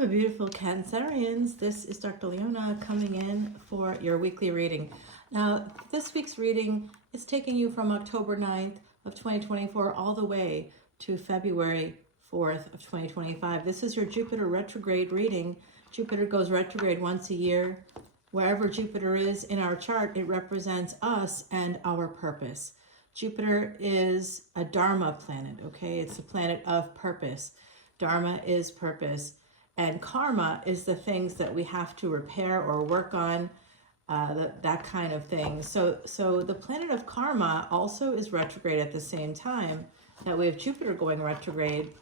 My beautiful Cancerians, this is Dr. Leona coming in for your weekly reading. Now, this week's reading is taking you from October 9th of 2024 all the way to February 4th of 2025. This is your Jupiter retrograde reading. Jupiter goes retrograde once a year. Wherever Jupiter is in our chart, it represents us and our purpose. Jupiter is a Dharma planet, okay? It's a planet of purpose. Dharma is purpose. And karma is the things that we have to repair or work on, that kind of thing. So the planet of karma also is retrograde at the same time that we have Jupiter going retrograde.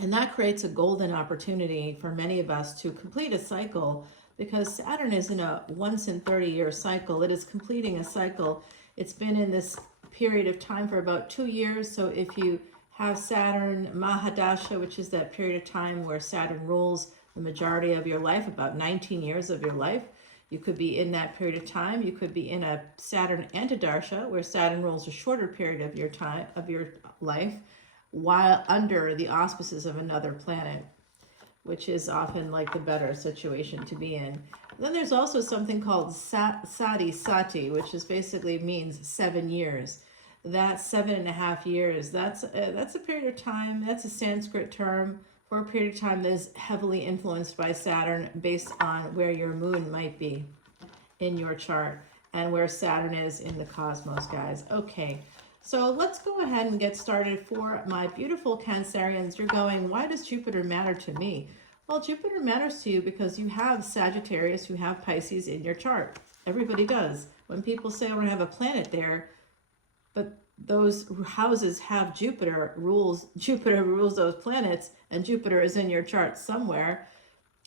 And that creates a golden opportunity for many of us to complete a cycle, because Saturn is in a once in 30-year cycle. It is completing a cycle. It's been in this period of time for about 2 years. So if you have Saturn Mahadasha, which is that period of time where Saturn rules the majority of your life, about 19 years of your life. You could be in that period of time. You could be in a Saturn Antidasha, where Saturn rules a shorter period of your time, of your life, while under the auspices of another planet, which is often like the better situation to be in. Then there's also something called Sati, which is basically means 7 years. That's 7.5 years. That's a period of time. That's a Sanskrit term for a period of time that is heavily influenced by Saturn, based on where your moon might be in your chart and where Saturn is in the cosmos, guys. Okay, so let's go ahead and get started. For my beautiful Cancerians, you're going, why does Jupiter matter to me? Well, Jupiter matters to you because you have Sagittarius, you have Pisces in your chart. Everybody does. When people say, we're going to have a planet there, but those houses have Jupiter rules those planets, and Jupiter is in your chart somewhere.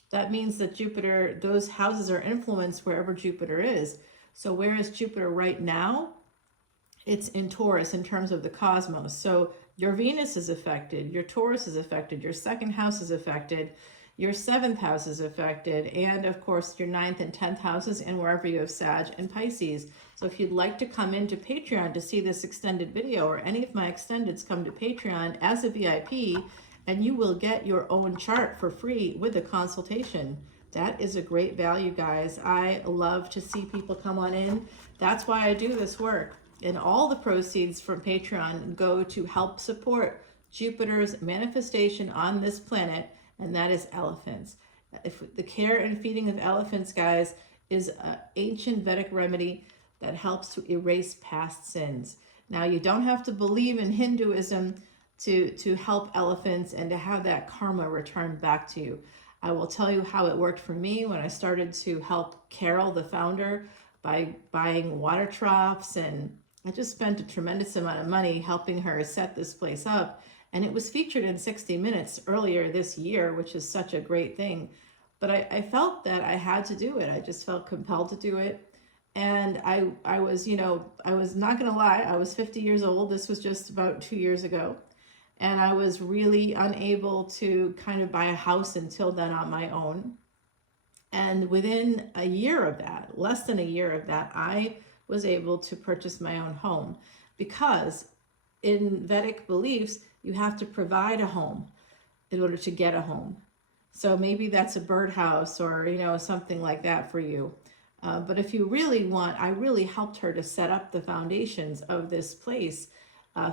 That means that Jupiter, those houses are influenced wherever Jupiter is. So where is Jupiter right now? It's in Taurus in terms of the cosmos. So your Venus is affected, your Taurus is affected, your second house is affected, your 7th house is affected, and of course your 9th and 10th houses, and wherever you have Sag and Pisces. So if you'd like to come into Patreon to see this extended video, or any of my extendeds, come to Patreon as a VIP, and you will get your own chart for free with a consultation. That is a great value, guys. I love to see people come on in. That's why I do this work. And all the proceeds from Patreon go to help support Jupiter's manifestation on this planet, and that is elephants. If the care and feeding of elephants, guys, is an ancient Vedic remedy that helps to erase past sins. Now, you don't have to believe in Hinduism to help elephants and to have that karma return back to you. I will tell you how it worked for me when I started to help Carol, the founder, by buying water troughs, and I just spent a tremendous amount of money helping her set this place up. And it was featured in 60 Minutes earlier this year, which is such a great thing. But I felt that I had to do it. I just felt compelled to do it. And I was, I was not going to lie, I was 50 years old. This was just about 2 years ago. And I was really unable to kind of buy a house until then on my own. And within a year of that, less than a year of that, I was able to purchase my own home, because in Vedic beliefs, you have to provide a home in order to get a home. So maybe that's a birdhouse or, something like that for you. But if you really want, I really helped her to set up the foundations of this place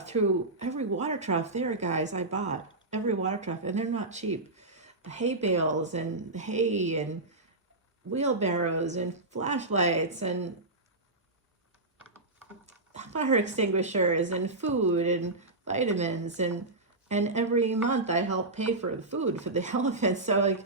through every water trough there, guys. I bought every water trough, and they're not cheap. Hay bales and hay and wheelbarrows and flashlights and fire extinguishers and food and vitamins, and every month I help pay for the food for the elephants. So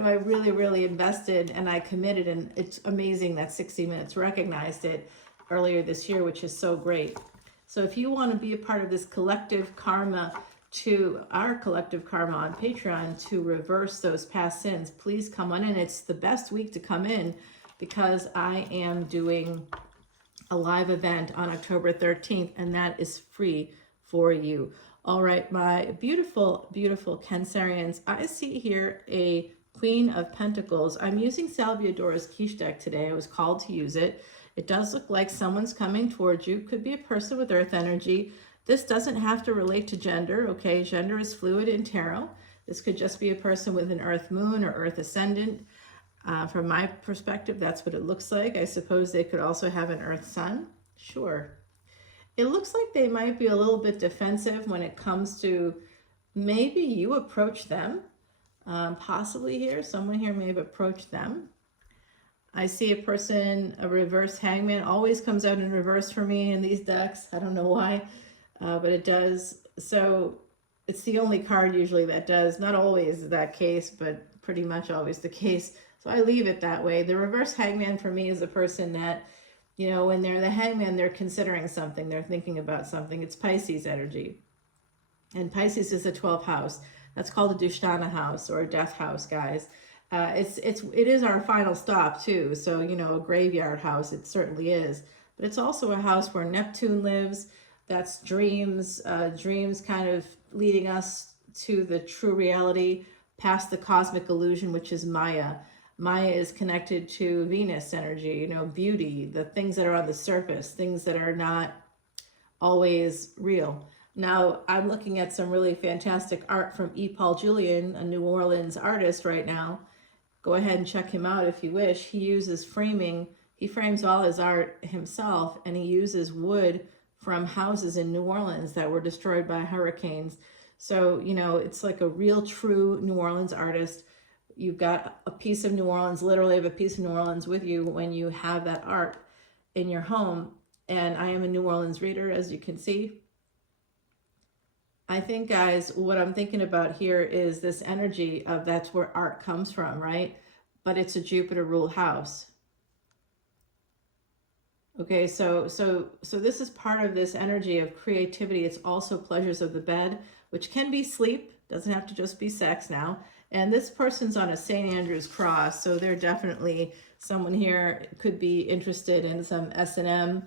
I really invested, and I committed, and it's amazing that 60 Minutes recognized it earlier this year, which is so great. So if you want to be a part of this collective karma, to our collective karma on Patreon, to reverse those past sins, please come on in. It's the best week to come in, because I am doing a live event on October 13th, and that is free for you. All right, my beautiful, beautiful Cancerians, I see here a Queen of Pentacles. I'm using Salviadora's quiche deck today. I was called to use it. It does look like someone's coming towards you. Could be a person with earth energy. This doesn't have to relate to gender, okay? Gender is fluid in tarot. This could just be a person with an Earth moon or Earth ascendant. From my perspective, that's what it looks like. I suppose they could also have an Earth sun. Sure. It looks like they might be a little bit defensive when it comes to maybe you approach them. Possibly here, someone here may have approached them. I see a person, a reverse hangman, always comes out in reverse for me in these decks. I don't know why, but it does. So it's the only card usually that does. Not always that case, but pretty much always the case. So I leave it that way. The reverse hangman for me is a person that, you know, when they're the hangman, they're considering something. They're thinking about something. It's Pisces energy. And Pisces is the 12th house. That's called a Dushtana house or a death house, guys. It is our final stop too. So, you know, a graveyard house, it certainly is. But it's also a house where Neptune lives. That's dreams, dreams kind of leading us to the true reality, past the cosmic illusion, which is Maya. Maya is connected to Venus energy, you know, beauty, the things that are on the surface, things that are not always real. Now, I'm looking at some really fantastic art from E. Paul Julian, a New Orleans artist right now. Go ahead and check him out if you wish. He uses framing. He frames all his art himself, and he uses wood from houses in New Orleans that were destroyed by hurricanes. So, you know, it's like a real true New Orleans artist. You've got a piece of New Orleans, literally have a piece of New Orleans with you when you have that art in your home. And I am a New Orleans reader, as you can see. I think, guys, what I'm thinking about here is this energy of that's where art comes from, right? But it's a Jupiter ruled house. Okay, so this is part of this energy of creativity. It's also pleasures of the bed, which can be sleep. Doesn't have to just be sex now. And this person's on a St. Andrew's cross, so they're definitely someone here could be interested in some S&M.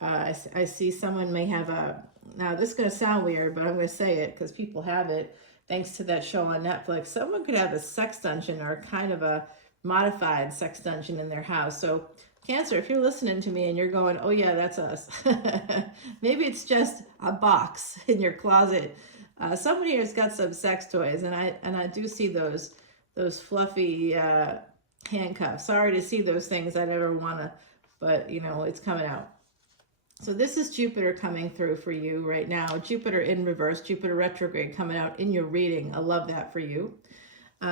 I see someone may have a, now this is going to sound weird, but I'm going to say it because people have it thanks to that show on Netflix. Someone could have a sex dungeon or kind of a modified sex dungeon in their house. So Cancer, if you're listening to me and you're going, oh yeah, that's us. Maybe it's just a box in your closet. Someone here has got some sex toys, and I do see those fluffy handcuffs. Sorry to see those things. I never want to, but you know, it's coming out. So this is Jupiter coming through for you right now. Jupiter in reverse, Jupiter retrograde coming out in your reading. I love that for you.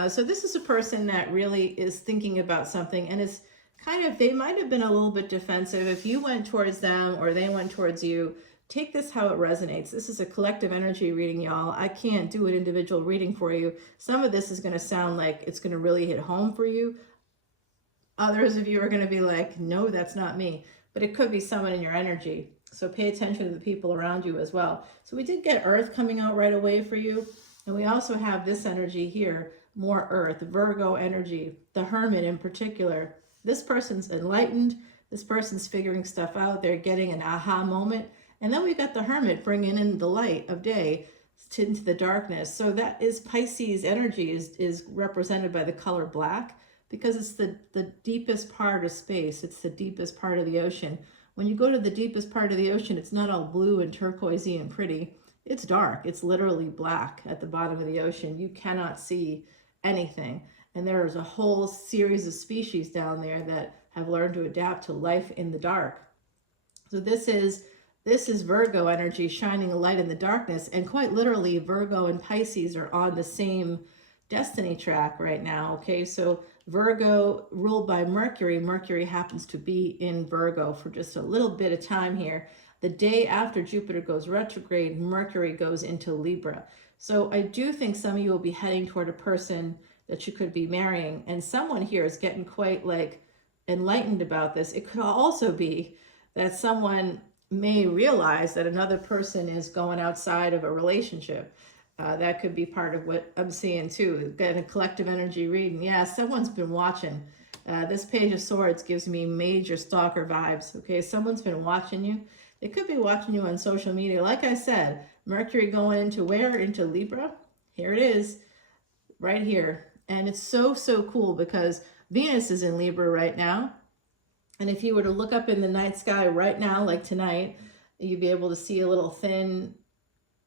So this is a person that really is thinking about something, and is kind of, they might have been a little bit defensive. If you went towards them or they went towards you, take this how it resonates. This is a collective energy reading, y'all. I can't do an individual reading for you. Some of this is going to sound like it's going to really hit home for you. Others of you are going to be like, no, that's not me. But it could be someone in your energy. So pay attention to the people around you as well. So we did get Earth coming out right away for you. And we also have this energy here, more Earth, Virgo energy, the Hermit in particular. This person's enlightened. This person's figuring stuff out. They're getting an aha moment. And then we got the Hermit bringing in the light of day into the darkness. So that is Pisces energy is represented by the color black, because it's the deepest part of space. It's the deepest part of the ocean. When you go to the deepest part of the ocean, it's not all blue and turquoisey and pretty. It's dark. It's literally black at the bottom of the ocean. You cannot see anything. And there is a whole series of species down there that have learned to adapt to life in the dark. So this is Virgo energy shining a light in the darkness. And quite literally, Virgo and Pisces are on the same destiny track right now. Okay, so Virgo ruled by Mercury. Mercury happens to be in Virgo for just a little bit of time here. The day after Jupiter goes retrograde, Mercury goes into Libra. So I do think some of you will be heading toward a person that you could be marrying. And someone here is getting quite like enlightened about this. It could also be that someone may realize that another person is going outside of a relationship. That could be part of what I'm seeing too. Getting a collective energy reading. Yeah, someone's been watching. This Page of Swords gives me major stalker vibes. Okay, someone's been watching you. They could be watching you on social media. Like I said, Mercury going into where? Into Libra. Here it is, right here. And it's so cool because Venus is in Libra right now. And if you were to look up in the night sky right now, like tonight, you'd be able to see a little thin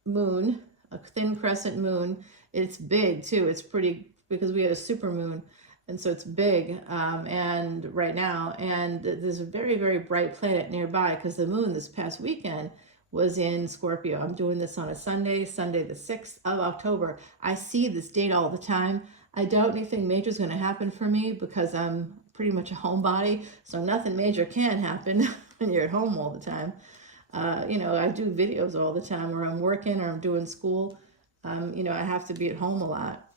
moon, a thin crescent moon. It's big too. It's pretty, because we had a super moon. And so it's big, and right now, and there's a very, very bright planet nearby, because the moon this past weekend was in Scorpio. I'm doing this on a Sunday, Sunday the 6th of October. I see this date all the time. I doubt anything major is going to happen for me, because I'm pretty much a homebody, so nothing major can happen when you're at home all the time. You know, I do videos all the time where I'm working or I'm doing school. You know, I have to be at home a lot.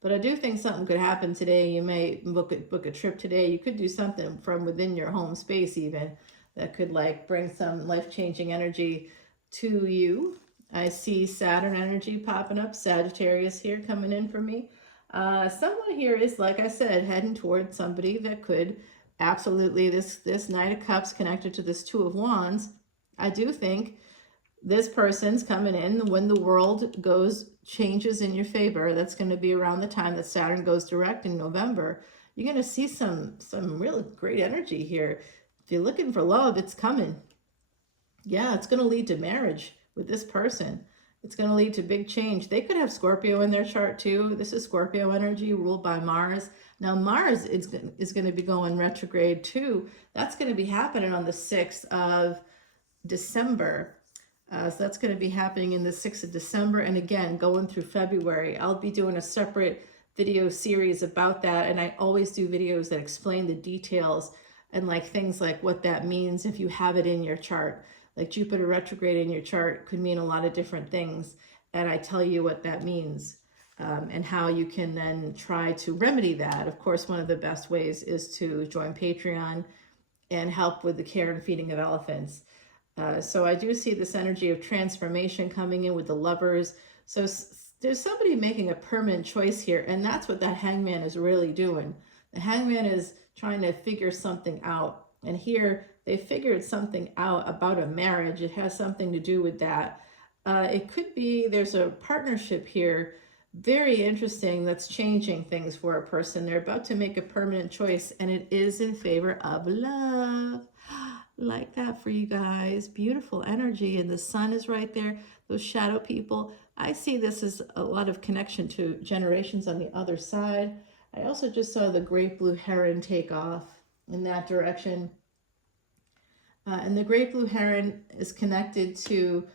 But I do think something could happen today. You may book a trip today. You could do something from within your home space even that could like bring some life-changing energy to you. I see Saturn energy popping up, Sagittarius here coming in for me. Someone here is, like I said, heading toward somebody that could absolutely, this Knight of Cups connected to this Two of Wands. I do think this person's coming in when the world changes in your favor. That's going to be around the time that Saturn goes direct in November. You're going to see some really great energy here. If you're looking for love, it's coming. Yeah, it's going to lead to marriage with this person. It's going to lead to big change. They could have Scorpio in their chart too. This is Scorpio energy ruled by Mars. Now Mars is going to be going retrograde too. That's going to be happening on the 6th of December. So that's going to be happening in the 6th of December. And again, going through February. I'll be doing a separate video series about that. And I always do videos that explain the details and like things like what that means if you have it in your chart. Like Jupiter retrograde in your chart could mean a lot of different things. And I tell you what that means and how you can then try to remedy that. Of course, one of the best ways is to join Patreon and help with the care and feeding of elephants. So I do see this energy of transformation coming in with the Lovers. So there's somebody making a permanent choice here, and that's what that Hangman is really doing. The Hangman is trying to figure something out, and here they figured something out about a marriage. It has something to do with that. It could be there's a partnership here, very interesting, that's changing things for a person. They're about to make a permanent choice, and it is in favor of love. Like that for you guys. Beautiful energy, and the sun is right there. Those shadow people, I see this as a lot of connection to generations on the other side. I also just saw the great blue heron take off in that direction, and the great blue heron is connected to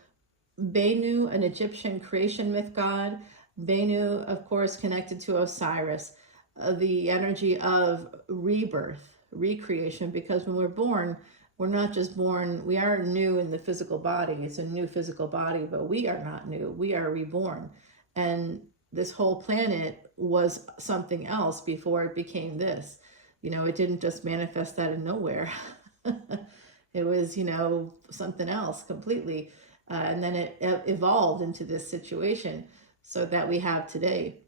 Bennu, an Egyptian creation myth god. Bennu, of course, connected to Osiris, the energy of rebirth, recreation, because when we're born, we're not just born, we are new in the physical body. It's a new physical body, but we are not new. We are reborn. And this whole planet was something else before it became this. You know, it didn't just manifest out of nowhere. It was, you know, something else completely. And then it evolved into this situation so that we have today.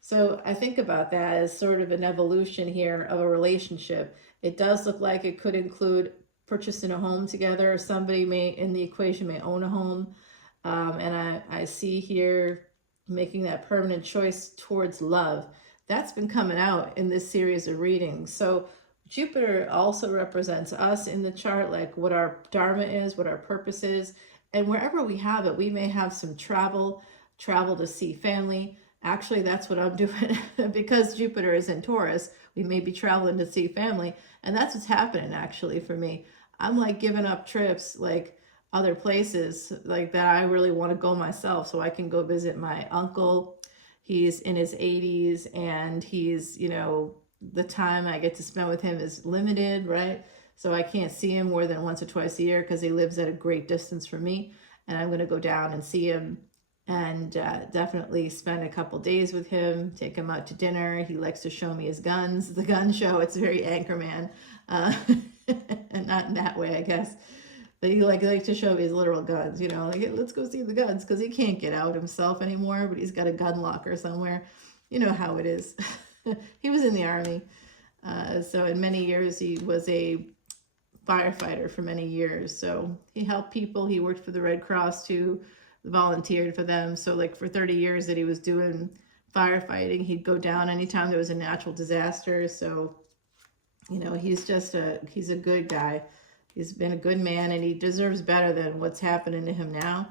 So I think about that as sort of an evolution here of a relationship. It does look like it could include purchasing a home together. Somebody may in the equation may own a home, and I see here making that permanent choice towards love. That's been coming out in this series of readings. So Jupiter also represents us in the chart, like what our dharma is, what our purpose is, and wherever we have it, we may have some travel to see family. Actually, that's what I'm doing because Jupiter is in Taurus. We may be traveling to see family, and that's what's happening actually for me. I'm like giving up trips, like other places like that I really want to go myself, so I can go visit my uncle. He's in his 80s, and he's, you know, the time I get to spend with him is limited, right? So I can't see him more than once or twice a year because he lives at a great distance from me, and I'm going to go down and see him and definitely spend a couple days with him, take him out to dinner. He likes to show me his guns, the gun show. It's very Anchorman, and not in that way, I guess. But he like to show me his literal guns, you know, like, let's go see the guns, because he can't get out himself anymore, but he's got a gun locker somewhere. You know how it is. He was in the army. So in many years, he was a firefighter for many years. So he helped people. He worked for the Red Cross too, volunteered for them. So like for 30 years that he was doing firefighting, he'd go down anytime there was a natural disaster. So, you know, he's a good guy. He's been a good man, and he deserves better than what's happening to him now.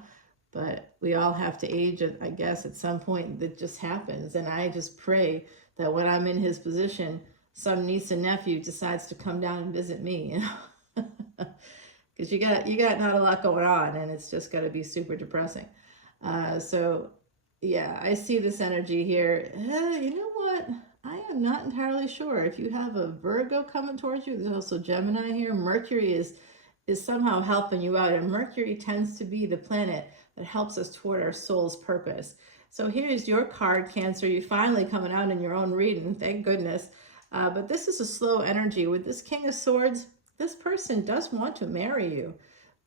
but we all have to age, I guess, at some point. That just happens. And I just pray that when I'm in his position, some niece and nephew decides to come down and visit me, you know, because you got not a lot going on, and it's just got to be super depressing. So yeah, I see this energy here. You know what? I am not entirely sure. If you have a Virgo coming towards you, there's also Gemini here. Mercury is somehow helping you out, and Mercury tends to be the planet that helps us toward our soul's purpose. So here's your card, Cancer. You're finally coming out in your own reading, thank goodness. But this is a slow energy. With this King of Swords, this person does want to marry you,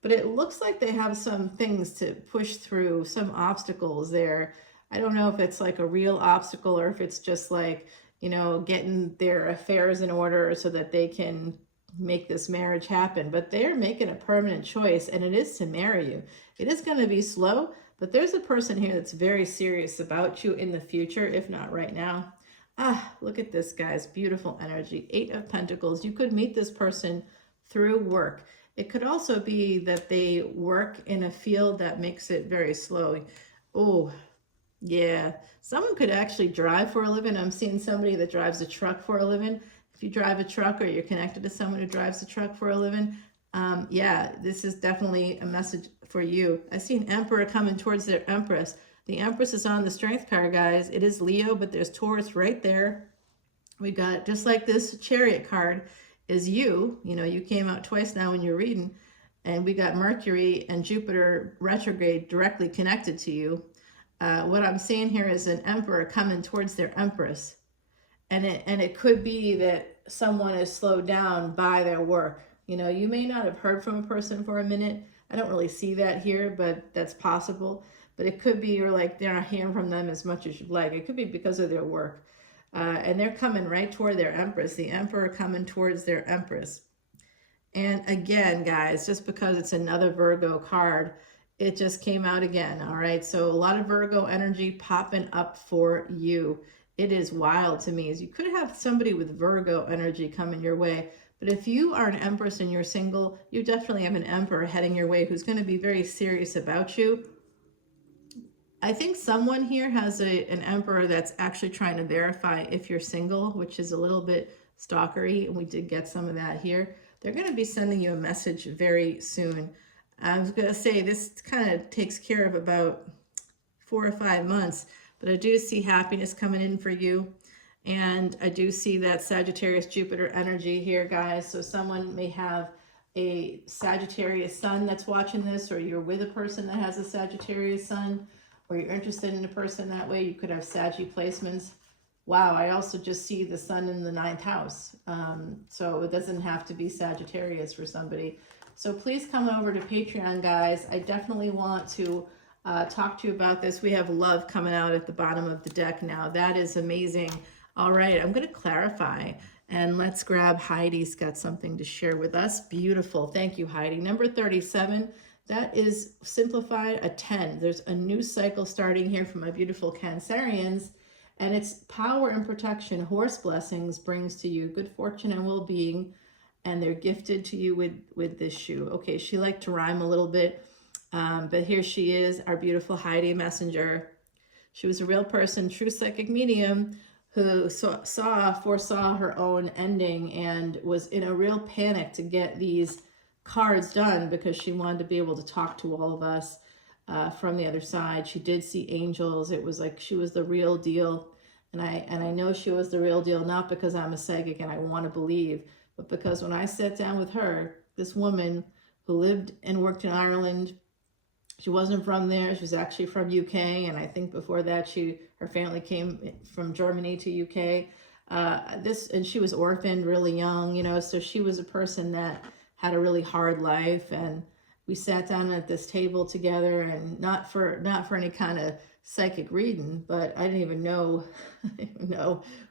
but it looks like they have some things to push through, some obstacles there. I don't know if it's like a real obstacle or if it's just like, you know, getting their affairs in order so that they can make this marriage happen. But they're making a permanent choice, and it is to marry you. It is going to be slow, but there's a person here that's very serious about you in the future, if not right now. Look at this, guys. Beautiful energy. 8 of Pentacles. You could meet this person through work. It could also be that they work in a field that makes it very slow. Oh, yeah. Someone could actually drive for a living. I'm seeing somebody that drives a truck for a living. If you drive a truck, or you're connected to someone who drives a truck for a living, yeah, this is definitely a message for you. I see an Emperor coming towards their Empress. The Empress is on the Strength card, guys. It is Leo, but there's Taurus right there. We got, just like this Chariot card is you. You know, you came out twice now in your reading. And we got Mercury and Jupiter retrograde directly connected to you. What I'm seeing here is an Emperor coming towards their Empress. And it could be that someone is slowed down by their work. You know, you may not have heard from a person for a minute. I don't really see that here, but that's possible. But it could be you're like, they're not hearing from them as much as you'd like. It could be because of their work. And they're coming right toward their Empress. The Emperor coming towards their Empress. And again, guys, just because it's another Virgo card, it just came out again. All right. So a lot of Virgo energy popping up for you. It is wild to me. As you could have somebody with Virgo energy coming your way. But if you are an Empress and you're single, you definitely have an Emperor heading your way who's going to be very serious about you. I think someone here has an Emperor that's actually trying to verify if you're single, which is a little bit stalkery, and we did get some of that here. They're going to be sending you a message very soon. I was going to say this kind of takes care of about 4 or 5 months, but I do see happiness coming in for you. And I do see that Sagittarius Jupiter energy here, guys. So someone may have a Sagittarius sun that's watching this, or you're with a person that has a Sagittarius sun, or you're interested in a person that way. You could have Saggy placements. Wow, I also just see the sun in the 9th house. So it doesn't have to be Sagittarius for somebody. So please come over to Patreon, guys. I definitely want to talk to you about this. We have love coming out at the bottom of the deck now. That is amazing. All right, I'm going to clarify. And let's grab Heidi's got something to share with us. Beautiful. Thank you, Heidi. Number 37. That is simplified a 10. There's a new cycle starting here for my beautiful Cancerians. And it's power and protection. Horse blessings brings to you good fortune and well-being. And they're gifted to you with this shoe. Okay, she liked to rhyme a little bit. But here she is, our beautiful Heidi Messenger. She was a real person, true psychic medium, who foresaw her own ending and was in a real panic to get these cards done because she wanted to be able to talk to all of us from the other side. She did see angels. It was like she was the real deal. And I know she was the real deal, not because I'm a psychic and I want to believe, but because when I sat down with her, this woman who lived and worked in Ireland, she wasn't from there. She was actually from UK. And I think before that, her family came from Germany to UK. And she was orphaned really young, you know, so she was a person that had a really hard life. And we sat down at this table together, and not for any kind of psychic reading, but I didn't even know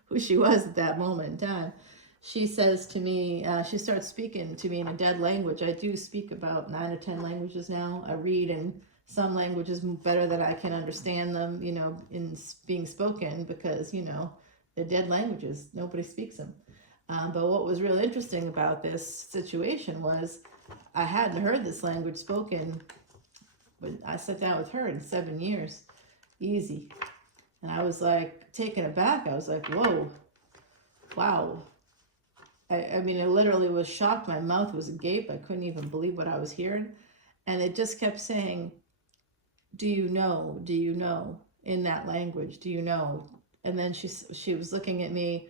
who she was at that moment in time. She says to me, she starts speaking to me in a dead language. I do speak about 9 or 10 languages now. I read in some languages better than I can understand them, you know, in being spoken, because, you know, they're dead languages. Nobody speaks them. But what was really interesting about this situation was I hadn't heard this language spoken But I sat down with her in 7 years, easy. And I was like taken aback. I was like, whoa, wow. I mean, I literally was shocked. My mouth was agape. I couldn't even believe what I was hearing. And it just kept saying, do you know, in that language, do you know? And then she was looking at me,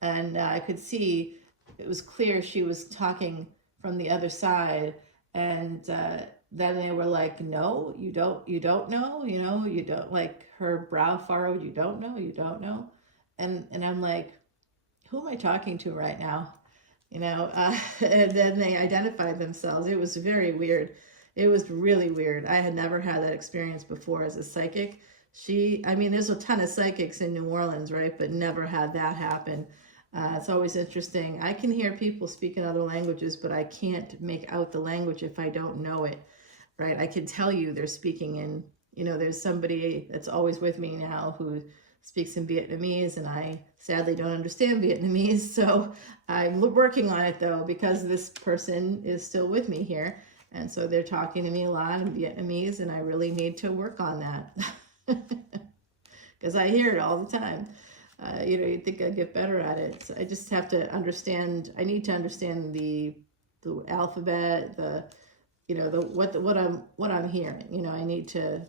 and I could see it was clear she was talking from the other side. And then they were like, no, you don't know, you don't, like her brow furrowed, you don't know. And I'm like, who am I talking to right now? And then they identified themselves. It was very weird. It was really weird. I had never had that experience before as a psychic. I mean, there's a ton of psychics in New Orleans, right? But never had that happen. It's always interesting. I can hear people speak in other languages, but I can't make out the language if I don't know it, right? I can tell you they're speaking in, there's somebody that's always with me now who speaks in Vietnamese, and I sadly don't understand Vietnamese. So I'm working on it though, because this person is still with me here. And so they're talking to me a lot in Vietnamese, and I really need to work on that because I hear it all the time. You'd think I'd get better at it. So I just have to understand. I need to understand the alphabet, what I'm hearing. I need to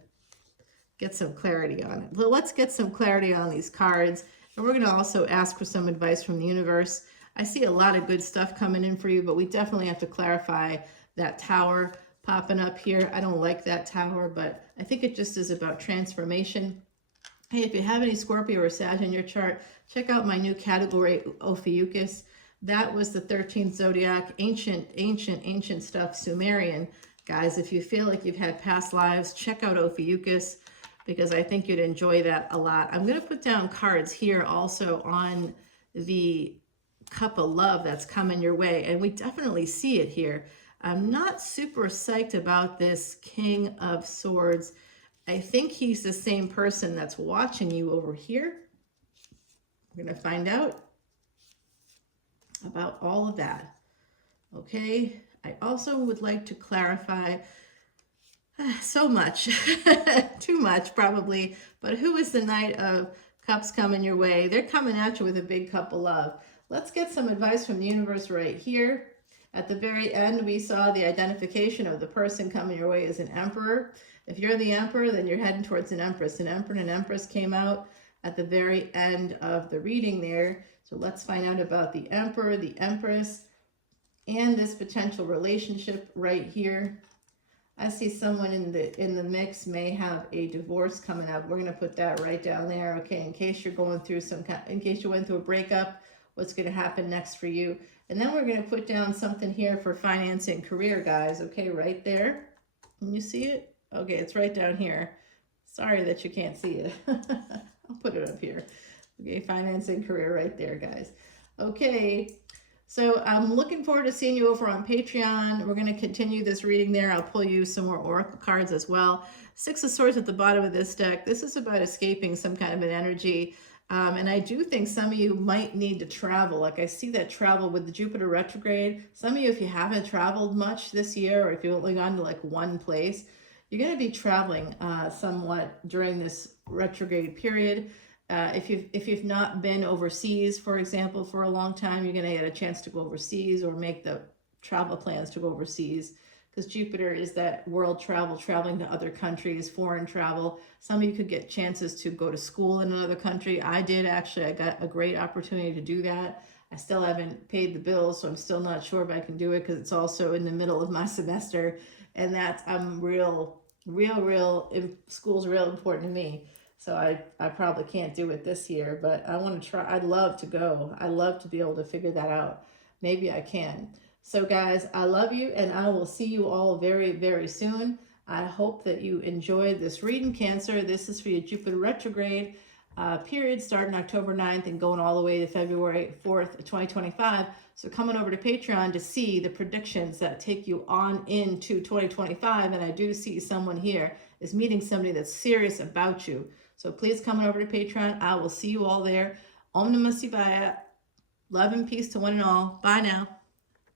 get some clarity on it. Well, let's get some clarity on these cards, and we're going to also ask for some advice from the universe. I see a lot of good stuff coming in for you, but we definitely have to clarify that tower popping up here. I don't like that tower, but I think it just is about transformation. Hey, if you have any Scorpio or Sag in your chart, check out my new category, Ophiuchus. That was the 13th zodiac, ancient stuff, Sumerian. Guys, if you feel like you've had past lives, check out Ophiuchus, because I think you'd enjoy that a lot. I'm going to put down cards here also on the cup of love that's coming your way, and we definitely see it here. I'm not super psyched about this King of Swords. I think he's the same person that's watching you over here. We're going to find out about all of that. Okay, I also would like to clarify so much, too much probably, but who is the Knight of Cups coming your way? They're coming at you with a big cup of love. Let's get some advice from the universe right here. At the very end, we saw the identification of the person coming your way as an emperor. If you're the emperor, then you're heading towards an empress. An emperor and an empress came out at the very end of the reading there. So let's find out about the emperor, the empress, and this potential relationship right here. I see someone in the mix may have a divorce coming up. We're going to put that right down there, okay, in case you're going through in case you went through a breakup, what's going to happen next for you. And then we're going to put down something here for finance and career, guys, okay, right there. Can you see it? Okay, it's right down here. Sorry that you can't see it. I'll put it up here. Okay, finance and career right there, guys. Okay, so I'm looking forward to seeing you over on Patreon. We're going to continue this reading there. I'll pull you some more oracle cards as well. Six of Swords at the bottom of this deck. This is about escaping some kind of an energy. And I do think some of you might need to travel. Like I see that travel with the Jupiter retrograde. Some of you, if you haven't traveled much this year, or if you've only gone to like one place, you're going to be traveling somewhat during this retrograde period. If you've not been overseas, for example, for a long time, you're going to get a chance to go overseas or make the travel plans to go overseas, because Jupiter is that world travel, traveling to other countries, foreign travel. Some of you could get chances to go to school in another country. I did actually. I got a great opportunity to do that. I still haven't paid the bills, so I'm still not sure if I can do it, because it's also in the middle of my semester, and I'm real, school's real important to me. So I probably can't do it this year, but I want to try. I'd love to go. I'd love to be able to figure that out. Maybe I can. So guys, I love you, and I will see you all very, very soon. I hope that you enjoyed this reading, Cancer. This is for your Jupiter retrograde period starting October 9th and going all the way to February 4th, 2025. So coming over to Patreon to see the predictions that take you on into 2025. And I do see someone here is meeting somebody that's serious about you. So please come on over to Patreon. I will see you all there. Om Namah Shivaya. Love and peace to one and all. Bye now.